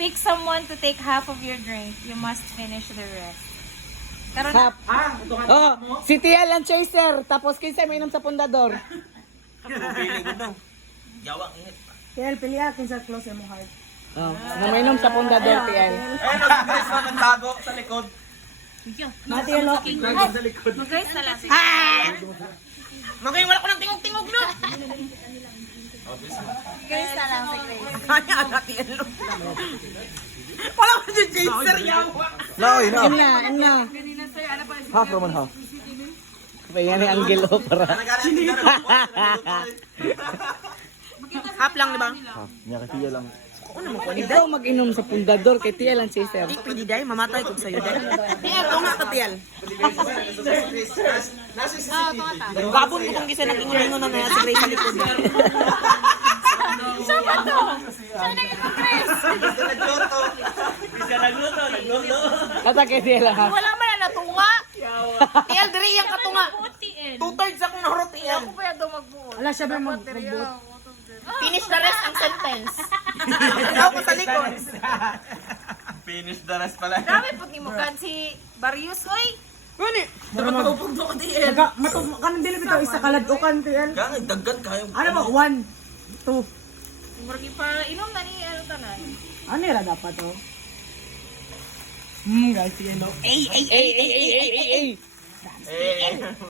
pick someone to take half of your drink. You must finish the rest. Karon Hap. Oh, si Tiel ang chaser. Tapos kinsa may inom sa pundador. Jawang init. Tiel, pili akin sa close mo heart. Oh, na may inom sa pundador, Tiel. Nag-guys na nagtago sa likod. Mati yelo. Sa likod. guys na lang. Magay wala ko ng tingog-tingog no. Guys na lang si Grace. Kanya agad Tiel. Wala ko si chaser yawa. No, enough. Ina. Half Roman half. Kaya ni Angelo para. Hap lang, di ba? Half. Niya kasi lang. Ikaw mag-inom sa pundador kay Tiel ang chaser. Di pwede day, mamatay ko sa'yo day. Tiel, o nga ka Tiel. Gabon ko kung gisa nag-ingon na na sa Grace sa likod. Siya ba to? Siya na yung Grace. Nagluto. Kata kay Tiel ha. Wala man na natunga. Tiel diri yang katunga. Butiin. 2/3 ako nahurot Tiel. Ako pa daw magbuot. Ala siya ba magbuot? Finish the rest ang sentence. Ikaw ko sa likod. Finish the rest pala. Grabe pag imukan si Barrios. Oy! Gani. Matupog do ko diyan. Kanang dili bitaw isa kaladukan Tiel. Gano'y daggan kayo. Ano ba? 1, 2. Murag pa inom na ni ano tanan. Ano yun dapat to? Guys, yelo. Ay. Eh.